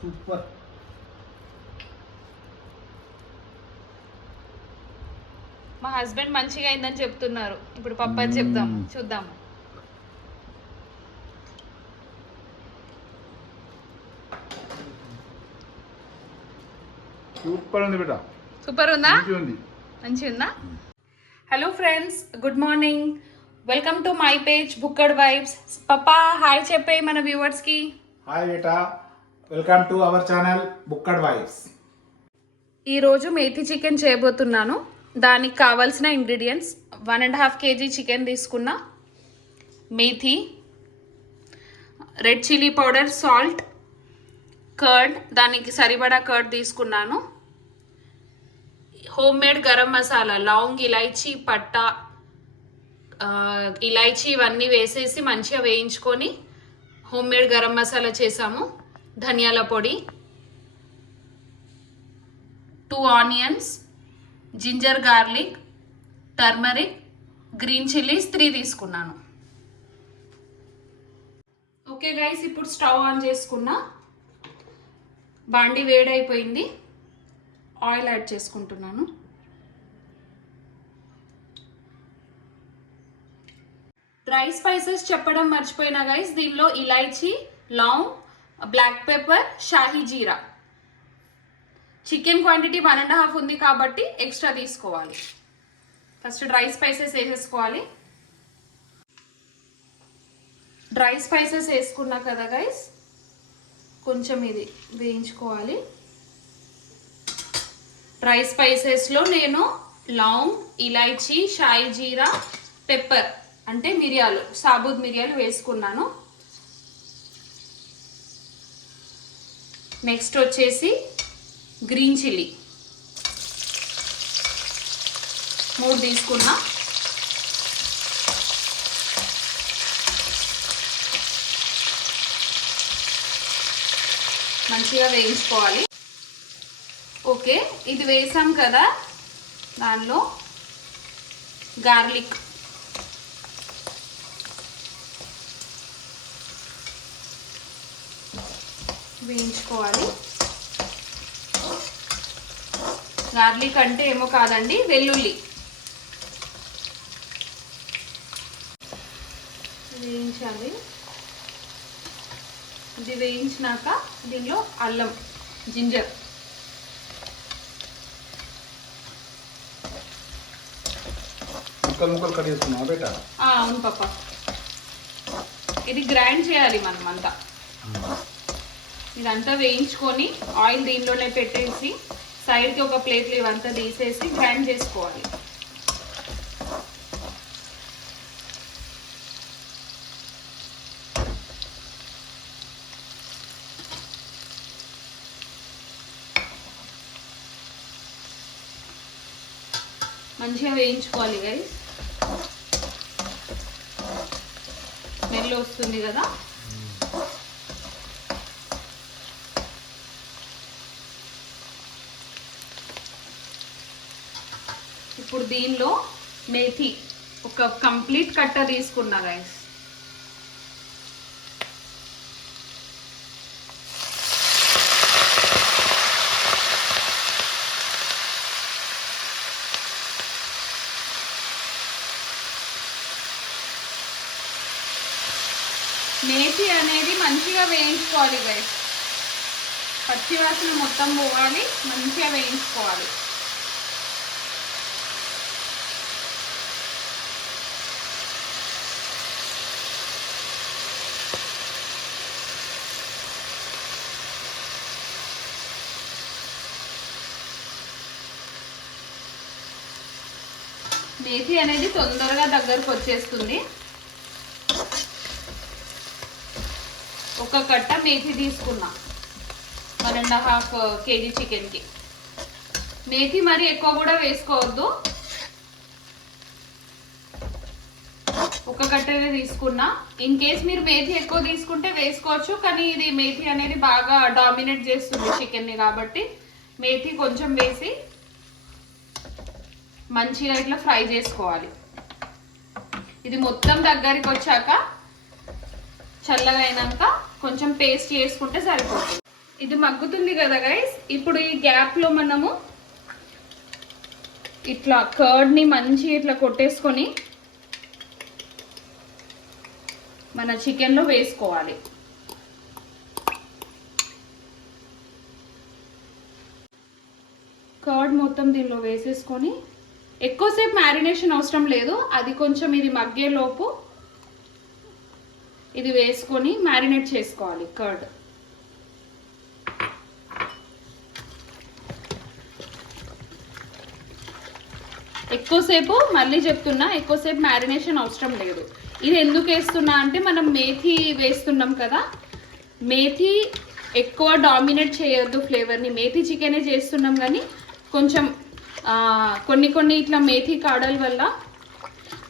Super. మా husband మంచిగా అయిందని చెప్తున్నారు. ఇప్పుడు పప్పు అని చెప్దాం, చూద్దాం. సూపర్ ఉంది బిడ్డ. సూపర్ ఉందా? మంచిగా ఉందా? Hello friends, good morning. Welcome to my page Bukkad vibes. పప్పా హాయ్ చెప్పే మన వ్యూవర్స్ కి. హాయ్ బేటా, welcome to our channel Bukkad vibes. ఈరోజు మేథీ చికెన్ చేయబోతున్నాను. దానికి కావాల్సిన ఇంగ్రీడియంట్స్ 1.5 kg చికెన్ తీసుకున్నా, methi, red chilli powder, salt, curd, దానికి సరిపడా కర్డ్ తీసుకున్నాను, హోమ్ మేడ్ గరం మసాలా, లవంగ్, ఇలాచీ, పట్టా, ఇలాచీ ఇవన్నీ వేసేసి మంచిగా వేయించుకొని హోమ్ మేడ్ గరం మసాలా చేసాము, ధనియాల పొడి, 2 onions, ginger garlic, turmeric, green chillies 3 తీసుకున్నాను. ఓకే గైస్, ఇప్పుడు స్టవ్ ఆన్ చేసుకున్నా, బాండి వేడైపోయింది, ఆయిల్ యాడ్ చేసుకుంటున్నాను. డ్రై స్పైసెస్ చెప్పడం మర్చిపోయినా గైస్, దీనిలో ఇలాచీ, లవంగ్, బ్లాక్ పెప్పర్, షాహీ జీరా. చికెన్ క్వాంటిటీ 1.5 ఉంది కాబట్టి ఎక్స్ట్రా తీసుకోవాలి. ఫస్ట్ డ్రై స్పైసెస్ వేసేసుకోవాలి. డ్రై స్పైసెస్ వేసుకున్నా కదా గైస్, కొంచెం ఇది వేయించుకోవాలి. డ్రై స్పైసెస్లో నేను లవంగ్, ఇలాచీ, షాయి జీరా, పెప్పర్ అంటే మిరియాలు, సాబుత్ మిరియాలు వేసుకున్నాను. నెక్స్ట్ వచ్చేసి గ్రీన్ చిల్లీ 3 తీసుకున్నా. మంచిగా వేయించుకోవాలి. ఓకే, ఇది వేసాం కదా, దానిలో గార్లిక్, వేయించుకోవాలి. గార్లిక్ అంటే ఏమో కాదండి, వెల్లుల్లి వేయించాలి. ఇది వేయించినాక దీనిలో అల్లం, జింజర్, ముక్కలు కట్ చేసుకున్నావా బేటా? అవును పాప, ఇది గ్రైండ్ చేయాలి మనం అంతా. ఇదంతా వేయించుకొని ఆయిల్ దీనిలోనే పెట్టేసి సైడ్కి ఒక ప్లేట్లో ఇవంతా తీసేసి గ్రైండ్ చేసుకోవాలి. మంచిగా వేయించుకోవాలి గైస్, స్మెల్ వస్తుంది కదా. ఇప్పుడు దీనిలో మేథీ ఒక కంప్లీట్ కట్ట తీసుకున్నా గైస్. మేథీ అనేది మంచిగా వేయించుకోవాలి గైస్, పచ్చివాసన మొత్తం పోవాలి, మంచిగా వేయించుకోవాలి. మేథీ అనేది తొందరగా దగ్గరకు వచ్చేస్తుంది. ఒక కట్ట మేథీ తీసుకున్నా 1.5 kg చికెన్కి. మేథీ మరి ఎక్కువ కూడా వేసుకోవద్దు, ఒక కట్టనే తీసుకున్నా. ఇన్ కేస్ మీరు మేథీ ఎక్కువ తీసుకుంటే వేసుకోవచ్చు, కానీ ఇది మేథీ అనేది బాగా డామినేట్ చేస్తుంది చికెన్ని కాబట్టి మేథీ కొంచెం వేసి మంచిగా ఇట్లా ఫ్రై చేసుకోవాలి. ఇది మొత్తం దగ్గరికి వచ్చాక చల్లగా అయినాక కొంచెం పేస్ట్ చేసుకుంటే సరిపోతుంది. ఇది మగ్గుతుంది కదా గైస్. ఇప్పుడు ఈ గ్యాప్లో మనము ఇట్లా కర్డ్ని మంచి ఇట్లా కొట్టేసుకొని మన చికెన్లో వేసుకోవాలి. కర్డ్ మొత్తం దీనిలో వేసేసుకొని ఎక్కువసేపు మ్యారినేషన్ అవసరం లేదు. అది కొంచెం ఇది మగ్గేలోపు ఇది వేసుకొని మ్యారినేట్ చేసుకోవాలి కర్డ్. ఎక్కువసేపు, మళ్ళీ చెప్తున్నా, ఎక్కువసేపు మ్యారినేషన్ అవసరం లేదు. ఇది ఎందుకు వేస్తున్నా అంటే మనం మేథీ వేస్తున్నాం కదా, మేథీ ఎక్కువ డామినేట్ చేయొద్దు ఫ్లేవర్ని. మేథీ చికెనే చేస్తున్నాం కానీ కొంచెం కొన్ని ఇట్లా మేథీ కాడల వల్ల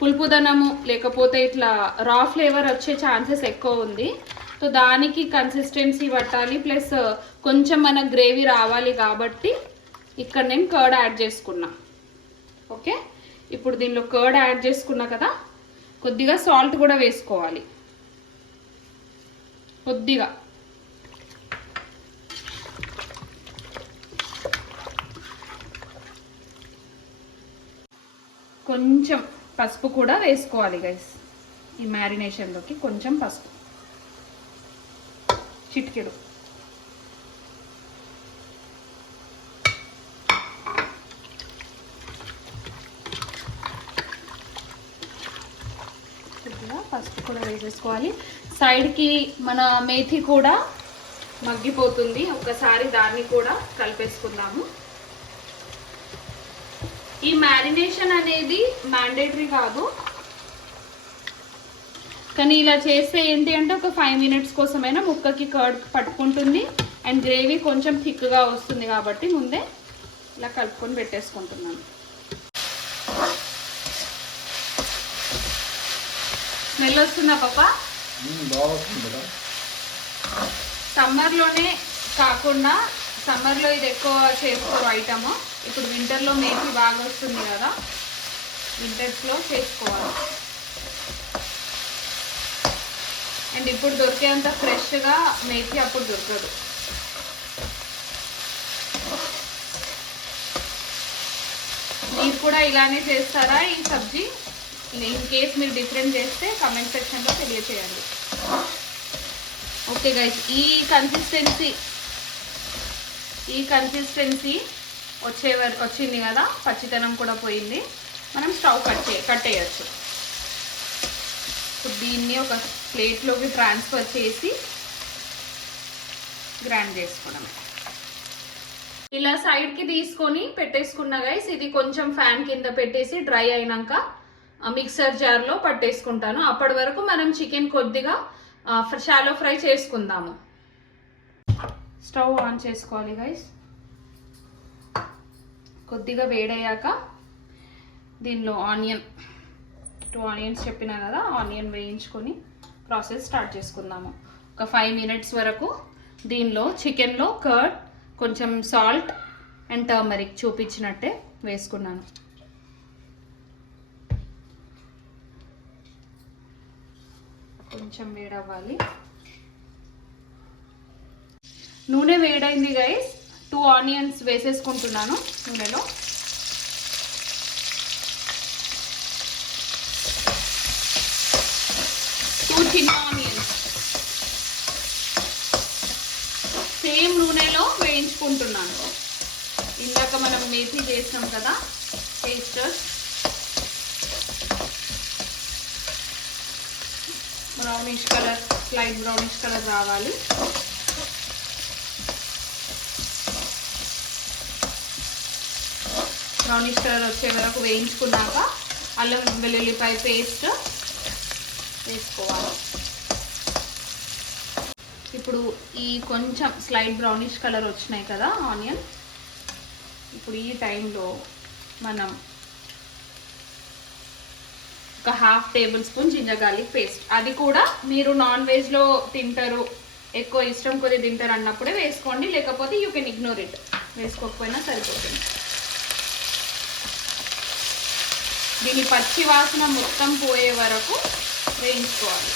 పులుపుదనము లేకపోతే ఇట్లా రా ఫ్లేవర్ వచ్చే ఛాన్సెస్ ఎక్కువ ఉంది. సో దానికి కన్సిస్టెన్సీ పట్టాలి, ప్లస్ కొంచెం మన గ్రేవీ రావాలి కాబట్టి ఇక్కడ నేను కర్డ్ యాడ్ చేసుకున్నా. ఓకే, ఇప్పుడు దీనిలో కర్డ్ యాడ్ చేసుకున్నా కదా, కొద్దిగా సాల్ట్ కూడా వేసుకోవాలి. కొద్దిగా కొంచెం పసుపు కూడా వేసుకోవాలి గైస్. ఈ మ్యారినేషన్లోకి కొంచెం పసుపు, చిటికెడు. పసుపు కూడా వేసేసుకోవాలి. సైడ్కి మన మేథీ కూడా మగ్గిపోతుంది, ఒకసారి దాన్ని కూడా కలిపేసుకుందాము. ఈ మ్యారినేషన్ అనేది మ్యాండేటరీ కాదు, కానీ ఇలా చేస్తే ఏంటి అంటే ఒక 5 minutes కోసమైనా ముక్కకి కర్డ్ పట్టుకుంటుంది అండ్ గ్రేవీ కొంచెం థిక్గా వస్తుంది కాబట్టి ముందే ఇలా కలుపుకొని పెట్టేసుకుంటున్నాను. స్మెల్ వస్తుందా పాప? సమ్మర్లోనే కాకుండా, సమ్మర్లో ఇది ఎక్కువ చేసుకోరు ఐటమ్. ఇప్పుడు వింటర్లో మేథీ బాగా వస్తుంది కదా, వింటర్స్లో చేసుకోవాలి. అండ్ ఇప్పుడు దొరికేంత ఫ్రెష్గా మేథీ అప్పుడు దొరకదు. మీరు కూడా ఇలానే చేస్తారా ఈ సబ్జీ? ఇన్ కేస్ మీరు డిఫరెంట్ చేస్తే కమెంట్ సెక్షన్లో తెలియచేయండి. ఓకే గైస్, ఈ కన్సిస్టెన్సీ వచ్చింది కదా, పచ్చితనం కూడా పోయింది. మనం స్టవ్ కట్టేయచ్చు. ఇప్పుడు దీన్ని ఒక ప్లేట్లోకి ట్రాన్స్ఫర్ చేసి గ్రైండ్ చేసుకోవడమే. ఇలా సైడ్కి తీసుకొని పెట్టేసుకున్నా గైస్. ఇది కొంచెం ఫ్యాన్ కింద పెట్టేసి డ్రై అయినాక మిక్సర్ జార్లో పట్టేసుకుంటాను. అప్పటి వరకు మనం చికెన్ కొద్దిగా షాలో ఫ్రై చేసుకుందాము. స్టవ్ ఆన్ చేసుకోవాలి గైస్. కొద్దిగా వేడయ్యాక దీనిలో ఆనియన్, 2 onions చెప్పినా కదా, ఆనియన్ వేయించుకొని ప్రాసెస్ స్టార్ట్ చేసుకుందాము. ఒక 5 minutes వరకు దీనిలో చికెన్లో కర్డ్, కొంచెం సాల్ట్ అండ్ టర్మరిక్ చూపించినట్టే వేసుకున్నాను. కొంచెం వేడవ్వాలి. నూనె వేడైంది గైస్. 2 onions వేసేసుకుంటున్నాను నూనెలో. చిన్న ఆనియన్స్ సేమ్ నూనెలో వేయించుకుంటున్నాను. ఇందాక మనం మేథీ చేసాం కదా paste, brownish colour, light brownish colour రావాలి. బ్రౌనిష్ కలర్ వచ్చే వరకు వేయించుకున్నాక అల్లం వెల్లుల్లిపాయ పేస్ట్ వేసుకోవాలి. ఇప్పుడు ఈ కొంచెం స్లైట్ బ్రౌనిష్ కలర్ వచ్చినాయి కదా ఆనియన్, ఇప్పుడు ఈ టైంలో మనం ఒక 1/2 tablespoon జింజర్ గార్లిక్ పేస్ట్, అది కూడా మీరు నాన్ వెజ్లో తింటారు, ఎక్కువ ఇష్టం కొద్ది తింటారు అన్నప్పుడే వేసుకోండి, లేకపోతే యూ కెన్ ఇగ్నోర్ ఇట్, వేసుకోకపోయినా సరిపోతుంది. దీని పచ్చి వాసన మొత్తం పోయే వరకు వేయించుకోవాలి.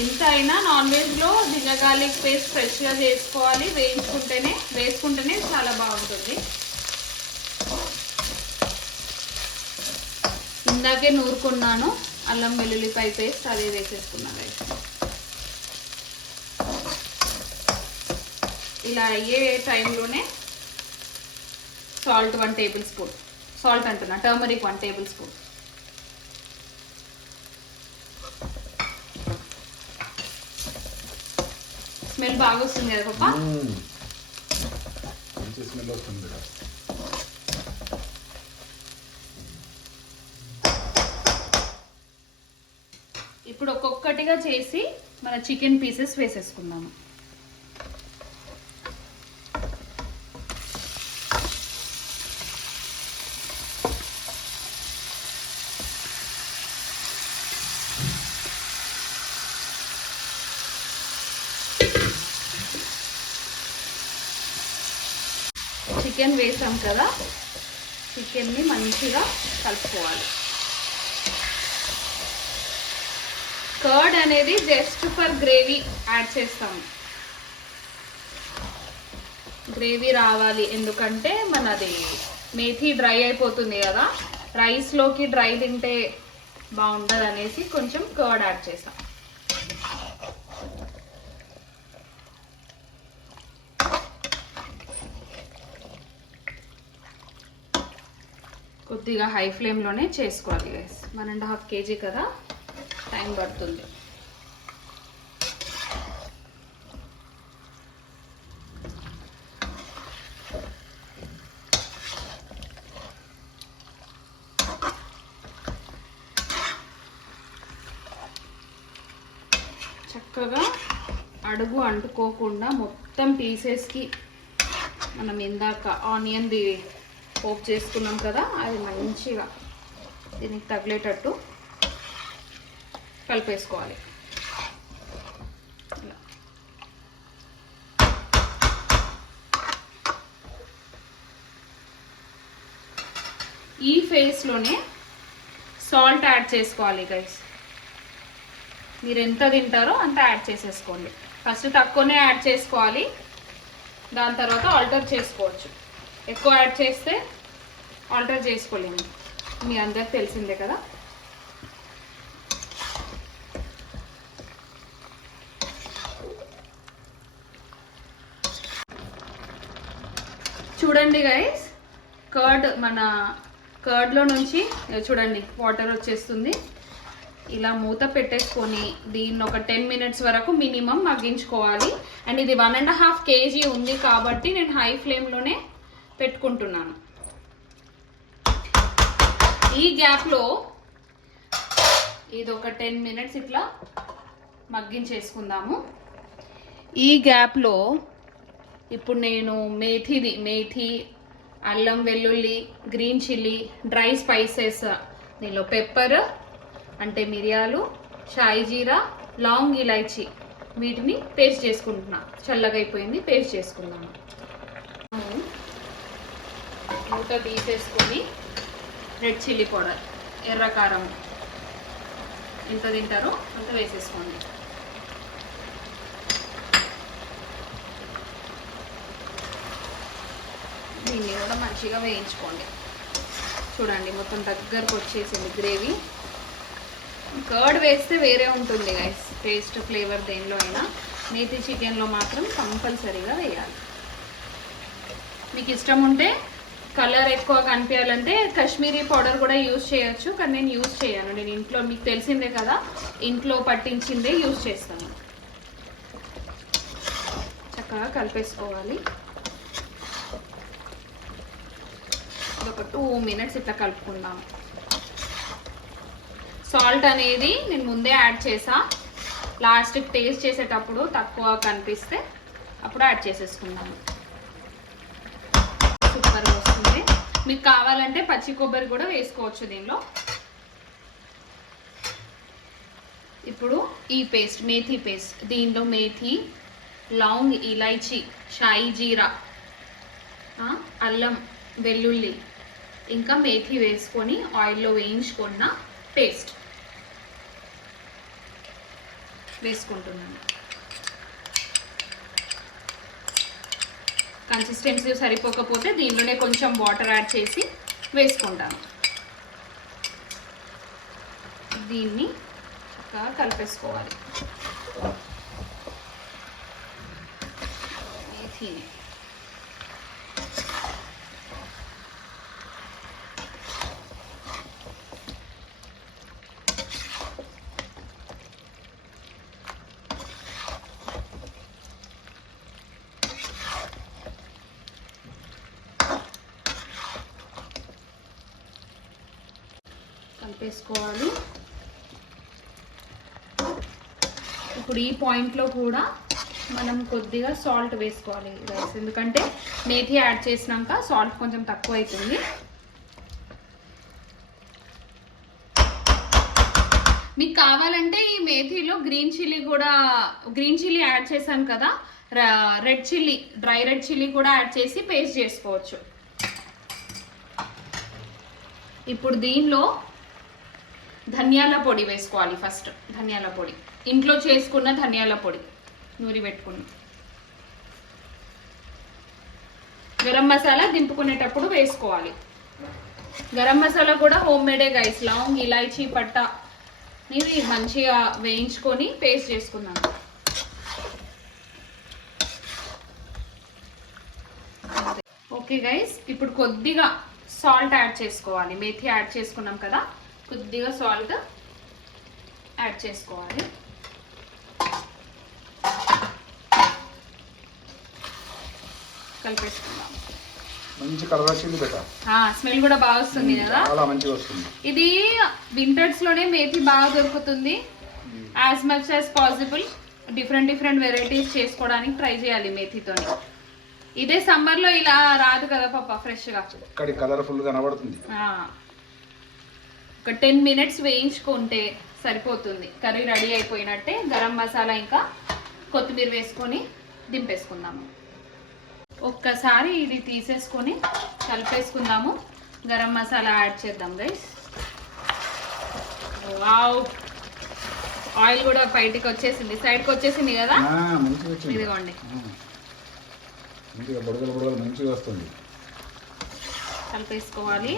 ఎంత అయినా నాన్ వెజ్లో జింజర్ గార్లిక్ పేస్ట్ ఫ్రెష్గా చేసుకోవాలి, వేసుకుంటేనే చాలా బాగుంటుంది. ఇందాకే నూరుకున్నాను అల్లం వెల్లుల్లిపాయ పేస్ట్, అదే వేసేసుకున్నాను. ఇలా అయ్యే టైంలోనే సాల్ట్ 1 టేబుల్ స్పూన్, సాల్ట్ అంటున్నా టర్మరిక్ 1 టేబుల్ స్పూన్, స్మెల్ బాగా వస్తుంది కదా పప్ప. మంచి స్మెల్ వస్తుంది. ఇప్పుడు ఒక్కొక్కటిగా చేసి మన చికెన్ పీసెస్ వేసేసుకుందాము. చికెన్ వేసాం కదా, చికెన్ని మంచిగా కలుపుకోవాలి. కర్డ్ అనేది జస్ట్ ఫర్ గ్రేవీ యాడ్ చేస్తాము, గ్రేవీ రావాలి. ఎందుకంటే మనది మేథీ డ్రై అయిపోతుంది కదా, రైస్లోకి డ్రై తింటే బాగుంటుంది అనేసి కొంచెం కర్డ్ యాడ్ చేసాం. కొద్దిగా హై ఫ్లేమ్లోనే చేసుకోవాలి గైస్. 1.5 kg కదా, టైం పడుతుంది. చక్కగా అడుగు అంటుకోకుండా మొత్తం పీసెస్కి మనం ఇందాక ఆనియన్ది పోప్ చేసుకున్నాం కదా, అది మంచిగా దీనికి తగిలేటట్టు కలిపేసుకోవాలి. ఈ ఫేస్లోనే సాల్ట్ యాడ్ చేసుకోవాలి గైస్. మీరు ఎంత తింటారో అంత యాడ్ చేసేసుకోండి. ఫస్ట్ తక్కువనే యాడ్ చేసుకోవాలి, దాని తర్వాత ఆల్టర్ చేసుకోవచ్చు. ఎక్కువ యాడ్ చేస్తే ఆల్టర్ చేసుకోలేము, మీ అందరికి తెలిసిందే కదా. చూడండి గైస్, మన కర్డ్లో నుంచి చూడండి వాటర్ వచ్చేస్తుంది. ఇలా మూత పెట్టేసుకొని దీన్ని ఒక 10 minutes వరకు మినిమం మగ్గించుకోవాలి. అండ్ ఇది 1.5 kg ఉంది కాబట్టి నేను హై ఫ్లేమ్లోనే పెట్టుకుంటున్నాను. ఈ గ్యాప్లో ఇది ఒక 10 minutes ఇట్లా మగ్గించేసుకుందాము. ఈ గ్యాప్లో ఇప్పుడు నేను మేథీ, అల్లం వెల్లుల్లి, గ్రీన్ చిల్లీ, డ్రై స్పైసెస్, దీనిలో పెప్పర్ అంటే మిరియాలు, షాయి జీరా, లాంగ్ ఇలాచీ, వీటిని పేస్ట్ చేసుకుంటున్నా. చల్లగా అయిపోయింది, పేస్ట్ చేసుకున్నాను. మూత తీసేసుకొని రెడ్ చిల్లీ పౌడర్, ఎర్ర కారం ఎంత తింటారో అంత వేసేసుకోండి. దీన్ని కూడా మంచిగా వేయించుకోండి. చూడండి మొత్తం దగ్గరకు వచ్చేసింది గ్రేవీ. కర్డ్ వేస్తే వేరే ఉంటుంది గైస్ టేస్ట్, ఫ్లేవర్ దేనిలో అయినా. మేథీ చికెన్లో మాత్రం కంపల్సరీగా వేయాలి. మీకు ఇష్టం ఉంటే కలర్ ఎక్కువ కనిపించాలంటే కాశ్మీరీ పౌడర్ కూడా యూజ్ చేయొచ్చు, కానీ నేను యూజ్ చేయను. నేను ఇంట్లో, మీకు తెలిసిందే కదా, ఇంట్లో పట్టించిందే యూజ్ చేస్తాను. చక్కగా కలిపేసుకోవాలి. ఒక 2 minutes ఇట్లా కలుపుకుందాం. సాల్ట్ అనేది నేను ముందే యాడ్ చేసా, లాస్ట్కి టేస్ట్ చేసేటప్పుడు తక్కువ కనిపిస్తే అప్పుడు యాడ్ చేసేసుకున్నాను. సూపర్గా వస్తుంది. మీకు కావాలంటే పచ్చి కొబ్బరి కూడా వేసుకోవచ్చు దీనిలో. ఇప్పుడు ఈ పేస్ట్, మేథీ పేస్ట్, దీనిలో మేథీ, లాంగ్ ఇలాచీ, షాయి జీరా, అల్లం వెల్లుల్లి, ఇంకా మేథీ వేసుకొని ఆయిల్లో వేయించుకున్న పేస్ట్ వేసుకుంటున్నాను. కన్సిస్టెన్సీ సరిపోకపోతే దీనిలోనే కొంచెం వాటర్ యాడ్ చేసి వేసుకుంటాను. దీన్ని చక్కగా కలిపేసుకోవాలి. మేథీని కలిపేసుకోవాలి. ఇప్పుడు ఈ పాయింట్లో కూడా మనం కొద్దిగా సాల్ట్ వేసుకోవాలి గైస్, ఎందుకంటే మేథీ యాడ్ చేసినాక సాల్ట్ కొంచెం తక్కువ అవుతుంది. మీకు కావాలంటే ఈ మేథీలో గ్రీన్ చిల్లీ యాడ్ చేశాను కదా, red chilli, dry red chilli కూడా యాడ్ చేసి పేస్ట్ చేసుకోవచ్చు. ఇప్పుడు దీనిలో ధనియాల పొడి వేసుకోవాలి. ఫస్ట్ ధనియాల పొడి, ఇంట్లో చేసుకున్న ధనియాల పొడి నూరి పెట్టుకుని. గరం మసాలా దింపుకునేటప్పుడు వేసుకోవాలి. గరం మసాలా కూడా హోమ్ మేడే గైస్. లవంగ్, ఇలాచీ, పట్ట ఇవి మంచిగా వేయించుకొని పేస్ట్ చేసుకున్నాను. ఓకే గైస్, ఇప్పుడు కొద్దిగా సాల్ట్ యాడ్ చేసుకోవాలి. మేథీ యాడ్ చేసుకున్నాం కదా, కొద్దిగా సాల్ట్ యాడ్ చేసుకోవాలి. కలిపేసుకుందాం. మంచి కలర్ వచ్చింది బేటా. స్మెల్ కూడా బాగా వస్తుంది కదా, చాలా మంచిగా వస్తుంది. ఇది వింటర్స్ లోనే మేథీ బాగా దొరుకుతుంది. As much as possible different varieties చేసుకోవడానికి ట్రై చేయాలి మేథీతోని. ఇదే సమ్మర్ లో ఇలా రాదు కదా పాప, ఫ్రెష్ గా కలర్ఫుల్ గా కనబడుతుంది. ఒక 10 minutes వేయించుకుంటే సరిపోతుంది. కర్రీ రెడీ అయిపోయినట్టే. గరం మసాలా ఇంకా కొత్తిమీర వేసుకొని దింపేసుకుందాము. ఒక్కసారి ఇది తీసేసుకొని కలిపేసుకుందాము. గరం మసాలా యాడ్ చేద్దాం గైస్. వావ్, ఆయిల్ కూడా బయటికి వచ్చేసింది, సైడ్కి వచ్చేసింది కదా. ఇదిగోండి, మంచిగా వస్తుంది. కలిపేసుకోవాలి.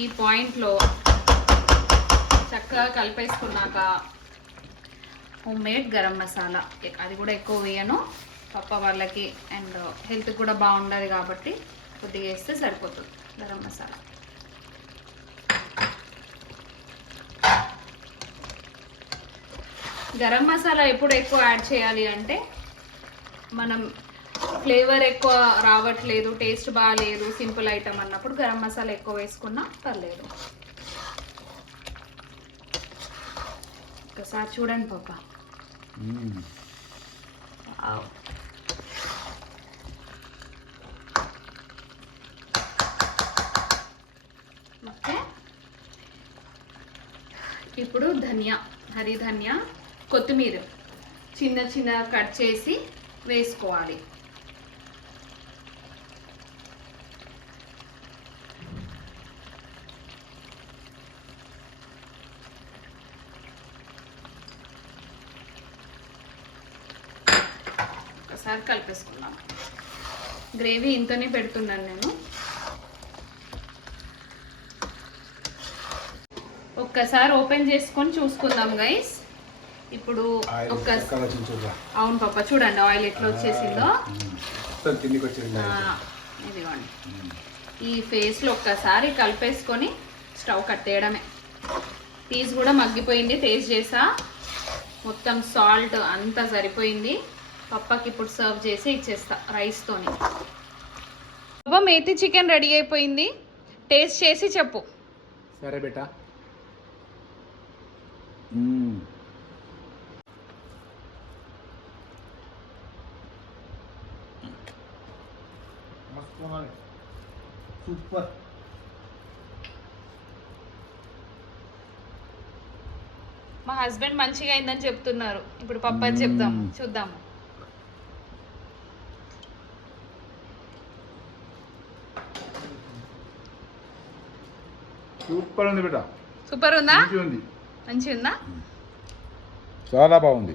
ఈ పాయింట్లో చక్కగా కలిపేసుకున్నాక హోమ్ మేడ్ గరం మసాలా, అది కూడా ఎక్కువ వేయను, పప్ప వాళ్ళకి అండ్ హెల్త్ కూడా బాగుండదు కాబట్టి కొద్దిగా వేస్తే సరిపోతుంది గరం మసాలా. గరం మసాలా ఎప్పుడు ఎక్కువ యాడ్ చేయాలి అంటే, మనం ఫ్లేవర్ ఎక్కువ రావట్లేదు, టేస్ట్ బాగాలేదు, సింపుల్ ఐటమ్ అన్నప్పుడు గరం మసాలా ఎక్కువ వేసుకున్నా పర్లేదు. ఒకసారి చూడండి పాప. ఓకే, ఇప్పుడు హరి ధనియా, కొత్తిమీర చిన్న కట్ చేసి వేసుకోవాలి. ఒకసారి కలిపేసుకుందాం. గ్రేవీ ఇంతనే పెడుతున్నాను నేను. ఒక్కసారి ఓపెన్ చేసుకొని చూసుకుందాం గైస్. ఇప్పుడు అవును పాప, చూడండి ఆయిల్ ఎట్లా వచ్చేసిందో. ఇదిగోండి, ఈ ఫేస్లో ఒక్కసారి కలిపేసుకొని స్టవ్ కట్టేయడమే. పీస్ కూడా మగ్గిపోయింది, టేస్ట్ చేసా, మొత్తం సాల్ట్ అంతా సరిపోయింది. పప్పకి ఇప్పుడు సర్వ్ చేసి ఇచ్చేస్తా రైస్తోని. బాబా, మేథీ చికెన్ రెడీ అయిపోయింది, టేస్ట్ చేసి చెప్పు. సరే బేటా. సూపర్. మా హస్బెండ్ మంచిగా అయిందని చెప్తున్నారు. ఇప్పుడు పప్పని చెప్దాం, చూద్దాము. సూపర్ ఉంది బేటా. సూపర్ ఉందా? ఉంది. మంచిగా ఉందా? చాలా బాగుంది.